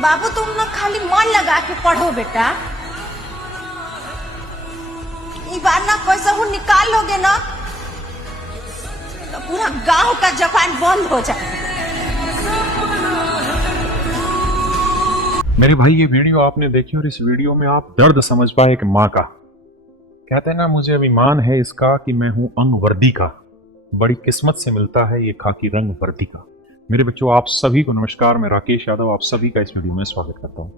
बाबू तुम ना खाली मन लगा के पढ़ो बेटा, ई बार ना कैसा हो निकाल लोगे ना तो पूरा गांव का जबान बंद हो जाए। मेरे भाई ये वीडियो आपने देखी और इस वीडियो में आप दर्द समझ पाए एक माँ का। कहते हैं ना, मुझे अभिमान है इसका कि मैं हूं अंग वर्दी का, बड़ी किस्मत से मिलता है ये खाकी रंग वर्दी का। मेरे बच्चों आप सभी को नमस्कार, मैं राकेश यादव आप सभी का इस वीडियो में स्वागत करता हूं।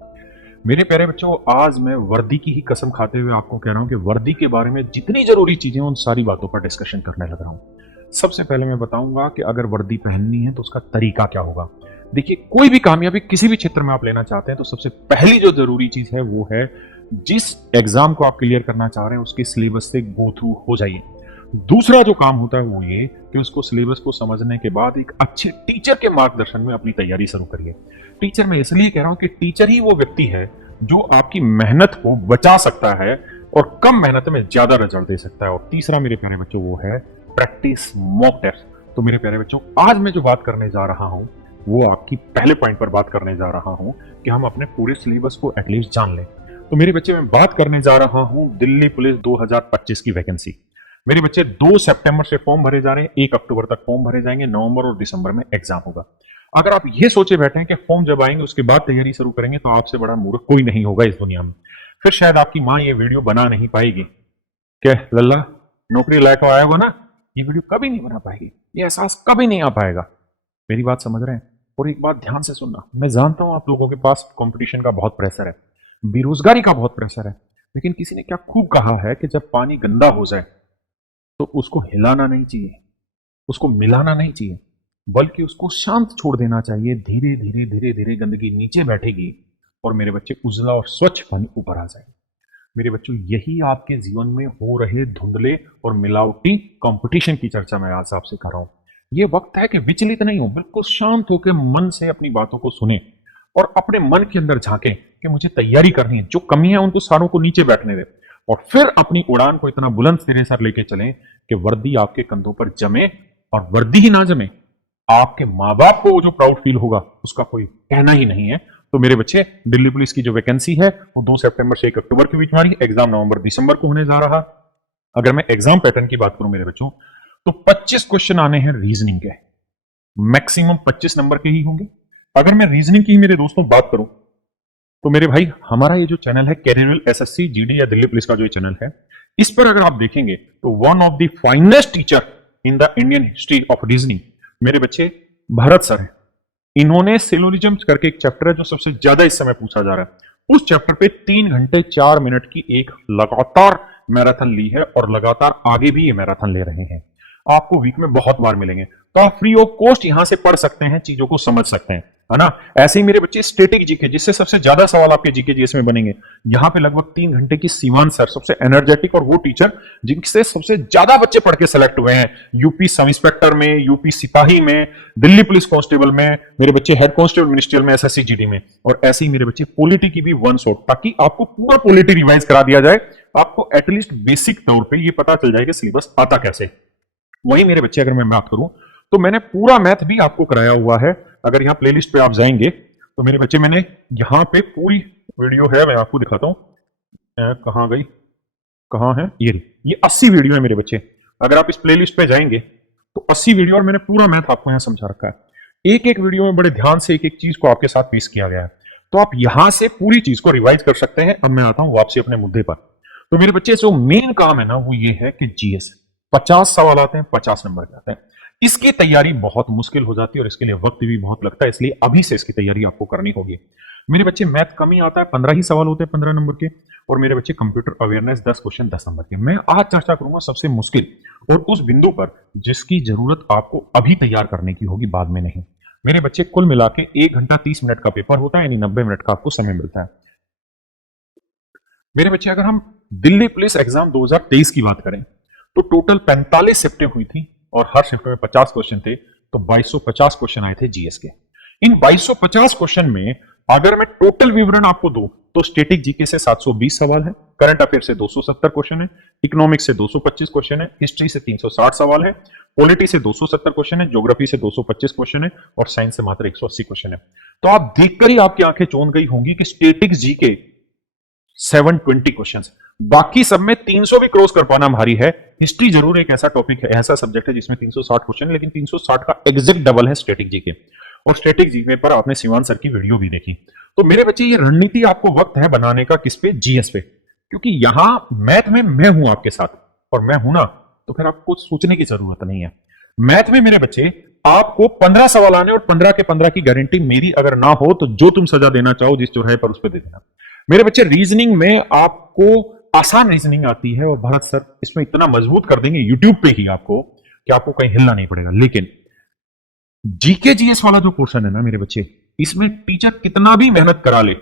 मेरे प्यारे बच्चों, आज मैं वर्दी की ही कसम खाते हुए आपको कह रहा हूं कि वर्दी के बारे में जितनी जरूरी चीजें उन सारी बातों पर डिस्कशन करने लग रहा हूं। सबसे पहले मैं बताऊंगा कि अगर वर्दी पहननी है तो उसका तरीका क्या होगा। देखिए, कोई भी कामयाबी किसी भी क्षेत्र में आप लेना चाहते हैं तो सबसे पहली जो जरूरी चीज है वो है जिस एग्जाम को आप क्लियर करना चाह रहे हैं उसके सिलेबस से गो थ्रू हो जाइए। दूसरा जो काम होता है वो ये कि उसको सिलेबस को समझने के बाद एक अच्छे टीचर के मार्गदर्शन में अपनी तैयारी शुरू करिए। टीचर मैं इसलिए कह रहा हूं कि टीचर ही वो व्यक्ति है जो आपकी मेहनत को बचा सकता है और कम मेहनत में ज्यादा रिजल्ट दे सकता है। और तीसरा मेरे प्यारे बच्चों वो है प्रैक्टिस मॉक टेस्ट। तो मेरे प्यारे बच्चों, आज मैं जो बात करने जा रहा हूं वो आपकी पहले पॉइंट पर बात करने जा रहा हूं कि हम अपने पूरे सिलेबस को एटलीस्ट जान लें। तो मेरे बच्चे, मैं बात करने जा रहा हूं दिल्ली पुलिस 2025 की वैकेंसी। मेरे बच्चे 2 सितंबर से फॉर्म भरे जा रहे हैं, 1 अक्टूबर तक फॉर्म भरे जाएंगे, नवंबर और दिसंबर में एग्जाम होगा। अगर आप ये सोचे बैठे हैं कि फॉर्म जब आएंगे उसके बाद तैयारी शुरू करेंगे तो आपसे बड़ा मूर्ख कोई नहीं होगा इस दुनिया में। फिर शायद आपकी माँ ये वीडियो बना नहीं पाएगी। क्या लल्ला नौकरी लायक आया होगा ना, ये वीडियो कभी नहीं बना पाएगी, ये एहसास कभी नहीं आ पाएगा। मेरी बात समझ रहे हैं? और एक बात ध्यान से सुनना, मैं जानता हूं आप लोगों के पास कंपटीशन का बहुत प्रेशर है, बेरोजगारी का बहुत प्रेशर है, लेकिन किसी ने क्या खूब कहा है कि जब पानी गंदा हो जाए तो उसको हिलाना नहीं चाहिए, उसको मिलाना नहीं चाहिए, बल्कि उसको शांत छोड़ देना चाहिए। धीरे धीरे धीरे धीरे गंदगी नीचे बैठेगी और मेरे बच्चे उजला और स्वच्छ पानी ऊपर आ जाएगा। मेरे बच्चों, यही आपके जीवन में हो रहे धुंधले और मिलावटी कंपटीशन की चर्चा मैं आज आपसे कर रहा हूं। ये वक्त है कि विचलित नहीं हो, बिल्कुल शांत होकर मन से अपनी बातों को सुने और अपने मन के अंदर झांकें कि मुझे तैयारी करनी है। जो कमी है उनको सारों को नीचे बैठने दे और फिर अपनी उड़ान को इतना बुलंद सिरे सर लेके चलें कि वर्दी आपके कंधों पर जमे, और वर्दी ही ना जमे, आपके माँ बाप को जो प्राउड फील होगा उसका कोई कहना ही नहीं है। तो मेरे बच्चे, दिल्ली पुलिस की जो वैकेंसी है वो 2 सितंबर से 1 अक्टूबर के बीच में आ रही है, एग्जाम नवंबर दिसंबर को होने जा रहा। अगर मैं एग्जाम पैटर्न की बात करूं मेरे बच्चों, तो 25 क्वेश्चन आने हैं रीजनिंग के, मैक्सिमम 25 नंबर के ही होंगे। अगर मैं रीजनिंग की मेरे दोस्तों बात करूं तो मेरे भाई, हमारा ये जो चैनल है कैरियर एसएससी जीडी या दिल्ली पुलिस का जो चैनल है, इस पर अगर आप देखेंगे तो one of the finest teacher in the Indian history of reasoning मेरे बच्चे भरत सर है। इन्होंने सिलोजिज्म करके एक चैप्टर है जो सबसे ज्यादा इस समय पूछा जा रहा है, उस चैप्टर पे 3 घंटे 4 मिनट की एक लगातार मैराथन ली है और लगातार आगे भी ये मैराथन ले रहे हैं। आपको वीक में बहुत बार मिलेंगे, तो आप फ्री ऑफ कॉस्ट यहां से पढ़ सकते हैं, चीजों को समझ सकते हैं, है ना। ऐसे ही मेरे बच्चे स्टैटिक जीके, जिससे सबसे ज्यादा सवाल आपके जीके जीएस में बनेंगे, यहां पे लगभग 3 घंटे की सीवान सर, सबसे एनर्जेटिक और वो टीचर जिनसे सबसे ज्यादा बच्चे पढ़ के सेलेक्ट हुए हैं यूपी सब इंस्पेक्टर में, यूपी सिपाही में, दिल्ली पुलिस कांस्टेबल में, मेरे बच्चे हेड कांस्टेबल मिनिस्ट्रियल में, एसएससी जीडी में। और ऐसे ही मेरे बच्चे पॉलिटी की भी वन शॉट, ताकि आपको पूरा पॉलिटी रिवाइज करा दिया जाए, आपको एटलीस्ट बेसिक तौर पर यह पता चल जाए कि सिलेबस आता कैसे। वही मेरे बच्चे, अगर मैं बात करूं तो मैंने पूरा मैथ भी आपको कराया हुआ है। अगर यहाँ प्लेलिस्ट पे आप जाएंगे तो मेरे बच्चे, मैंने यहाँ पे पूरी वीडियो है, मैं आपको दिखाता हूँ। कहाँ गई, कहाँ है ये 80 वीडियो है मेरे बच्चे। अगर आप इस प्लेलिस्ट पे जाएंगे तो 80 वीडियो और मैंने पूरा मैथ आपको यहाँ समझा रखा है। एक एक वीडियो में बड़े ध्यान से एक एक चीज को आपके साथ पेश किया गया है, तो आप यहां से पूरी चीज को रिवाइज कर सकते हैं। अब मैं आता हूं वापसी अपने मुद्दे पर। तो मेरे बच्चे, जो मेन काम है ना वो ये है कि जीएस 50 सवाल आते हैं, 50 नंबर के आते हैं। इसकी तैयारी बहुत मुश्किल हो जाती है और इसके लिए वक्त भी बहुत लगता है, इसलिए अभी से इसकी तैयारी आपको करनी होगी। मेरे बच्चे, मैथ कम ही आता है, 15 ही सवाल होते हैं 15 नंबर के। और मेरे बच्चे, कंप्यूटर अवेयरनेस 10 क्वेश्चन 10 नंबर के। मैं आज चर्चा करूंगा सबसे मुश्किल और उस बिंदु पर जिसकी जरूरत आपको अभी तैयार करने की होगी, बाद में नहीं। मेरे बच्चे, कुल मिला के 1 घंटा 30 मिनट का पेपर होता है, यानी 90 मिनट का आपको समय मिलता है। मेरे बच्चे, अगर हम दिल्ली पुलिस एग्जाम 2023 की बात करें तो टोटल 45 शिफ्टें हुई थी और हर शिफ्ट में 50 क्वेश्चन थे, तो 2250 क्वेश्चन आए थे जीएस के। इन 2250 क्वेश्चन में अगर मैं टोटल विवरण आपको दूं तो स्टैटिक जीके से 720 सवाल है, करंट अफेयर से 270 क्वेश्चन है, इकोनॉमिक्स से 225 क्वेश्चन है, हिस्ट्री से 360 सवाल है, पॉलिटी से 270 क्वेश्चन है, ज्योग्राफी से 225 क्वेश्चन है और साइंस से मात्र 180 क्वेश्चन है। तो आप देखकर ही आपकी आंखें चौंध गई होंगी कि स्टैटिक जीके 720 क्वेश्चंस, बाकी सब में 300 भी क्रॉस कर पाना भारी है। हिस्ट्री जरूर एक ऐसा टॉपिक है, ऐसा सब्जेक्ट है जिसमें 360 क्वेश्चन है, लेकिन 360 का एग्जैक्ट डबल है स्टैटिक जीके। और स्टैटिक जीके पर आपने शिवान सर की वीडियो भी देखी। तो मेरे बच्चे, ये रणनीति आपको वक्त है बनाने का, किस पे? जीएस पे। क्योंकि यहां मैथ में मैं हूं आपके साथ, और मैं हूं ना, तो फिर आपको सोचने की जरूरत नहीं है। मैथ में मेरे बच्चे आपको 15 सवाल आने और 15 के 15 की गारंटी मेरी अगर ना हो तो जो तुम सजा देना चाहो जिस चौराहे पर उस पर दे देना। मेरे बच्चे, रीजनिंग में आपको आसान रीजनिंग आती है और भरत सर इसमें इतना मजबूत कर देंगे यूट्यूब पे ही आपको कि आपको कहीं हिलना नहीं पड़ेगा। लेकिन जीके जीएस वाला जो पोर्शन है ना मेरे बच्चे, इसमें टीचर कितना भी मेहनत करा ले,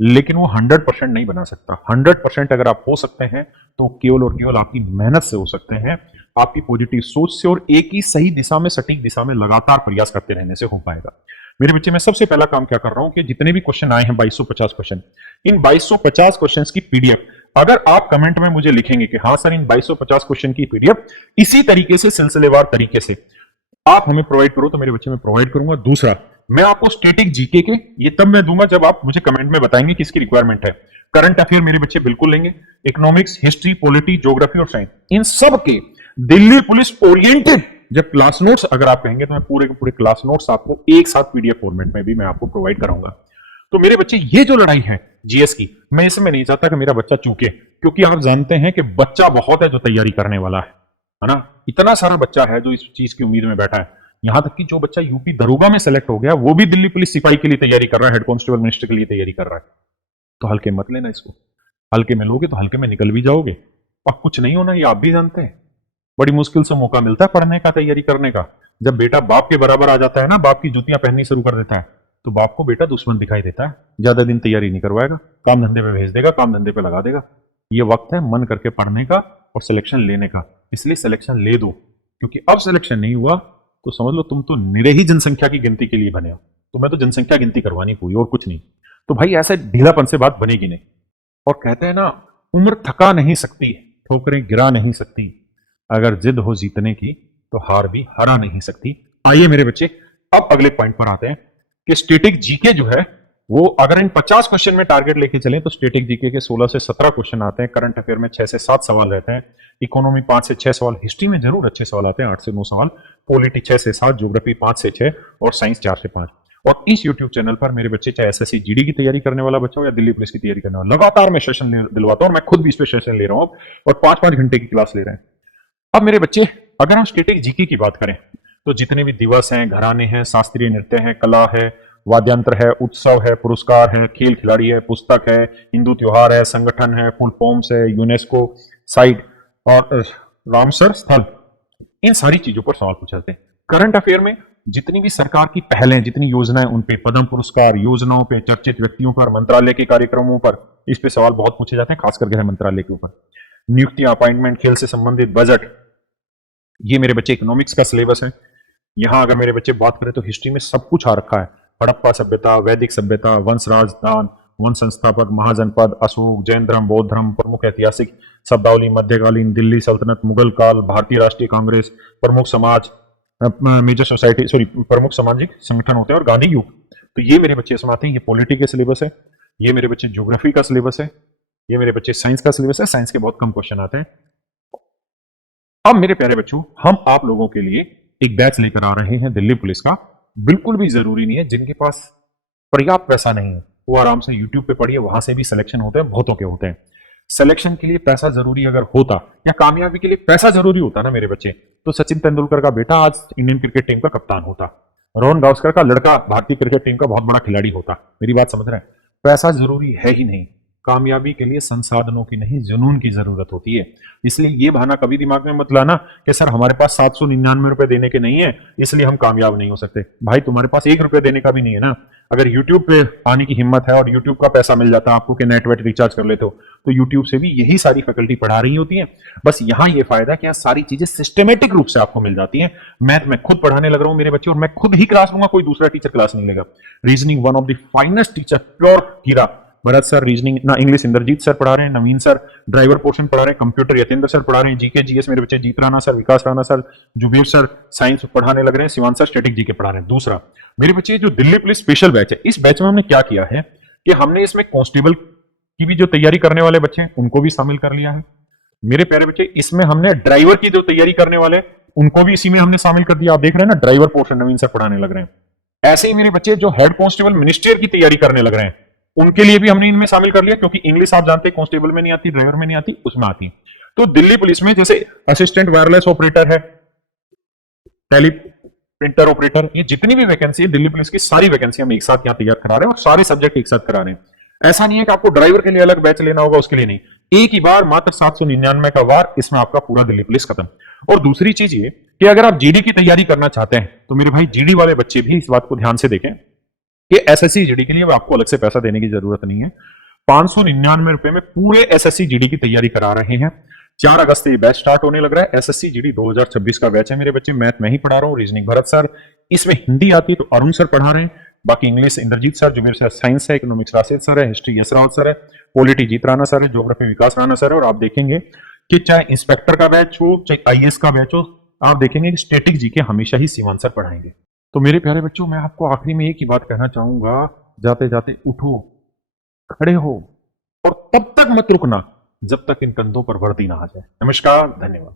लेकिन वो 100% नहीं बना सकता। 100% अगर आप हो सकते हैं तो केवल और केवल आपकी मेहनत से हो सकते हैं, आपकी पॉजिटिव सोच से और एक ही सही दिशा में, सटीक दिशा में लगातार प्रयास करते रहने से हो पाएगा। मेरे बच्चे, मैं सबसे पहला काम क्या कर रहा हूं कि जितने भी क्वेश्चन आए हैं 2250 क्वेश्चन, इन 2250 क्वेश्चंस की पीडीएफ अगर आप कमेंट में मुझे लिखेंगे कि हाँ सर इन 2250 क्वेश्चन की पीडीएफ इसी तरीके से सिलसिलेवार तरीके से आप हमें प्रोवाइड करो, तो मेरे बच्चे मैं प्रोवाइड करूंगा। दूसरा, मैं आपको स्टैटिक जीके के ये तब मैं दूंगा जब आप मुझे कमेंट में बताएंगे किसकी रिक्वायरमेंट है। करंट अफेयर मेरे बच्चे बिल्कुल लेंगे, इकोनॉमिक्स, हिस्ट्री, पॉलिटी, ज्योग्राफी और साइंस, इन सब के दिल्ली पुलिस ओरिएंटेड जब क्लास नोट्स अगर आप कहेंगे तो मैं पूरे के पूरे क्लास नोट्स आपको एक साथ पीडीएफ फॉर्मेट में भी मैं आपको प्रोवाइड कराऊंगा। तो मेरे बच्चे, ये जो लड़ाई है जीएस की, मैं इसमें नहीं चाहता कि मेरा बच्चा चूके, क्योंकि आप जानते हैं कि बच्चा बहुत है जो तैयारी करने वाला है ना। इतना सारा बच्चा है जो इस चीज की उम्मीद में बैठा है। यहां तक कि जो बच्चा यूपी दरोगा में सेलेक्ट हो गया वो भी दिल्ली पुलिस सिपाही के लिए तैयारी कर रहा है, हेड कांस्टेबल मिनिस्टर के लिए तैयारी कर रहा है। तो हल्के मत लेना इसको, हल्के में लोगे तो हल्के में निकल भी जाओगे और कुछ नहीं होना, ये आप भी जानते हैं। बड़ी मुश्किल से मौका मिलता है पढ़ने का, तैयारी करने का। जब बेटा बाप के बराबर आ जाता है ना, बाप की जूतियां पहननी शुरू कर देता है, तो बाप को बेटा दुश्मन दिखाई देता है। ज्यादा दिन तैयारी नहीं करवाएगा, काम धंधे पे भेज देगा, काम धंधे पे लगा देगा। ये वक्त है मन करके पढ़ने का और सिलेक्शन लेने का। इसलिए सिलेक्शन ले दो, क्योंकि अब सिलेक्शन नहीं हुआ तो समझ लो तुम तो निरे ही जनसंख्या की गिनती के लिए बने हो। तुम्हें तो जनसंख्या गिनती करवानी पूरी, और कुछ नहीं। तो भाई ऐसे ढीलापन से बात बनेगी नहीं। और कहते हैं ना, उम्र थका नहीं सकती, ठोकरें गिरा नहीं सकती, अगर जिद हो जीतने की तो हार भी हरा नहीं सकती। आइए मेरे बच्चे, अब अगले पॉइंट पर आते हैं कि स्टैटिक जीके जो है वो अगर इन 50 क्वेश्चन में टारगेट लेके चलें तो स्टैटिक जीके के 16 से 17 क्वेश्चन आते हैं, करंट अफेयर में 6 से 7 सवाल रहते हैं, इकोनॉमी 5 से 6 सवाल, हिस्ट्री में जरूर अच्छे सवाल आते हैं 8 से 9 सवाल, पॉलिटी 6 से 7, ज्योग्राफी 5 से 6 और साइंस 4 से 5। और इस यूट्यूब चैनल पर मेरे बच्चे चाहे एसएससी जीडी की तैयारी करने वाला बच्चा हो या दिल्ली पुलिस की तैयारी करने वाला, लगातार मैं सेशन दिलवाता हूं और मैं खुद भी इस पे सेशन ले रहा हूं और 5-5 घंटे की क्लास ले रहे हैं। अब मेरे बच्चे, अगर हम स्टैटिक जीके की बात करें तो जितने भी दिवस हैं, घराने हैं, शास्त्रीय नृत्य है, कला है, वाद्यंत्र है, उत्सव है, पुरस्कार है, खेल खिलाड़ी है, पुस्तक है, हिंदू त्योहार है, संगठन है, फुल फॉर्म्स है, यूनेस्को साइट और रामसर स्थल, इन सारी चीजों पर सवाल पूछे जाते हैं। करंट अफेयर में जितनी भी सरकार की पहलें, जितनी योजनाएं, उन पे पद्म पुरस्कार, योजनाओं पे, चर्चित व्यक्तियों पर, मंत्रालय के कार्यक्रमों पर, इस पे सवाल बहुत पूछे जाते हैं, खासकर गृह मंत्रालय के ऊपर। नियुक्तियां, अपॉइंटमेंट, खेल से संबंधित बजट, ये मेरे बच्चे इकोनॉमिक्स का सिलेबस है। यहां अगर मेरे बच्चे बात करें तो हिस्ट्री में सब कुछ आ रखा है, हड़प्पा सभ्यता, वैदिक सभ्यता, वंश राजदान, वंश संस्थापक, महाजनपद, अशोक, जैन धर्म, बौद्ध धर्म, प्रमुख ऐतिहासिक शब्दावली, मध्यकालीन दिल्ली सल्तनत, मुगल काल, भारतीय राष्ट्रीय कांग्रेस, प्रमुख समाज, मेजर सोसाइटी, सॉरी प्रमुख सामाजिक संगठन होते हैं, और गांधी युग। तो ये मेरे बच्चे इसमें आते हैं। ये पॉलिटी के सिलेबस है, ये मेरे बच्चे ज्योग्राफी का सिलेबस है, ये मेरे बच्चे साइंस का सिलेबस है। साइंस के बहुत कम क्वेश्चन आते हैं। अब मेरे प्यारे बच्चों, हम आप लोगों के लिए एक बैच लेकर आ रहे हैं दिल्ली पुलिस का। बिल्कुल भी जरूरी नहीं है, जिनके पास पर्याप्त पैसा नहीं है वो आराम से यूट्यूब पे पढ़िए, वहां से भी सिलेक्शन होते हैं, बहुतों के होते हैं। सिलेक्शन के लिए पैसा जरूरी अगर होता, या कामयाबी के लिए पैसा जरूरी होता ना मेरे बच्चे, तो सचिन तेंदुलकर का बेटा आज इंडियन क्रिकेट टीम का कप्तान होता, रोहन गावस्कर का लड़का भारतीय क्रिकेट टीम का बहुत बड़ा खिलाड़ी होता। मेरी बात समझ रहे हैं? पैसा जरूरी है ही नहीं। कामयाबी के लिए संसाधनों की नहीं, जुनून की जरूरत होती है। इसलिए ये बहाना कभी दिमाग में मत लाना कि सर हमारे पास 799 रुपए देने के नहीं है इसलिए हम कामयाब नहीं हो सकते। भाई तुम्हारे पास 1 रुपए देने का भी नहीं है ना। अगर YouTube पे आने की हिम्मत है और YouTube का पैसा मिल जाता है आपको कि नेट वेट रिचार्ज कर लेते हो, तो YouTube से भी यही सारी फैकल्टी पढ़ा रही होती है। बस यहाँ ये फायदा है कि यहाँ सारी चीजें सिस्टमेटिक रूप से आपको मिल जाती हैं। मैथ मैं खुद पढ़ाने लग रहा हूँ मेरे बच्चे, और मैं खुद ही क्लास लूंगा, कोई दूसरा टीचर क्लास नहीं लेगा। Reasoning one of the finest teacher, pure हीरा, भरत सर रीजनिंग ना, इंग्लिश इंद्रजीत सर पढ़ा रहे हैं, नवीन सर ड्राइवर पोर्शन पढ़ा रहे हैं, कंप्यूटर यतेंद्र सर पढ़ा रहे हैं, जीके जीएस मेरे बच्चे Jeet Rana sir, Vikas Rana sir, Zubair sir science पढ़ाने लग रहे हैं, शिवान सर स्टैटिक जीके पढ़ा रहे हैं। दूसरा, मेरे बच्चे जो दिल्ली पुलिस स्पेशल बैच है, इस बैच में हमने क्या किया है कि हमने इसमें कांस्टेबल की भी जो तैयारी करने वाले बच्चे हैं उनको भी शामिल कर लिया है। मेरे प्यारे बच्चे, इसमें हमने ड्राइवर की जो तैयारी करने वाले उनको भी इसी में हमने शामिल कर दिया। आप देख रहे हैं ना, ड्राइवर पोर्शन नवीन सर पढ़ाने लग रहे हैं। ऐसे ही मेरे बच्चे जो हेड कांस्टेबल मिनिस्ट्रियल की तैयारी करने लग रहे हैं उनके लिए भी हमने इनमें शामिल कर लिया, क्योंकि इंग्लिश आप जानते हैं कांस्टेबल में नहीं आती, ड्राइवर में नहीं आती, उसमें आती। तो दिल्ली पुलिस में जैसे असिस्टेंट वायरलेस ऑपरेटर है, टेली प्रिंटर ऑपरेटर, ये जितनी भी वैकेंसी है दिल्ली पुलिस की सारी वैकेंसी हम एक साथ यहाँ तैयार करा रहे हैं और सारे सब्जेक्ट एक साथ करा रहे हैं। ऐसा नहीं है कि आपको ड्राइवर के लिए अलग बैच लेना होगा, उसके लिए नहीं, एक ही बार मात्र 799 का वार, इसमें आपका पूरा दिल्ली पुलिस खत्म। और दूसरी चीज ये कि अगर आप जीडी की तैयारी करना चाहते हैं तो मेरे भाई जीडी वाले बच्चे भी इस बात को ध्यान से देखें कि एसएससी जीडी के लिए आपको अलग से पैसा देने की जरूरत नहीं है। 599 रुपए में पूरे एसएससी जीडी की तैयारी करा रहे हैं। 4 अगस्त से ये बैच स्टार्ट होने लग रहा है। एसएससी जीडी 2026 का बैच है मेरे बच्चे। मैथ मैं ही पढ़ा रहा हूँ, रीजनिंग भरत सर, इसमें हिंदी आती है तो अरुण सर पढ़ा रहे हैं, बाकी English Indrajit sir, Jumer sir science है, इकोनॉमिक्स राशिद सर है, हिस्ट्री यश रावत सर है, पॉलिटी जीत राणा सर है, ज्योग्राफी विकास राणा सर है। और आप देखेंगे कि चाहे इंस्पेक्टर का बैच हो चाहे आईएएस का बैच हो, आप देखेंगे कि स्टैटिक जीके हमेशा ही शिवान सर पढ़ाएंगे। तो मेरे प्यारे बच्चों, मैं आपको आखिरी में एक ही बात कहना चाहूंगा, जाते जाते उठो, खड़े हो और तब तक मत रुकना जब तक इन कंधों पर वर्दी ना आ जाए। नमस्कार, धन्यवाद।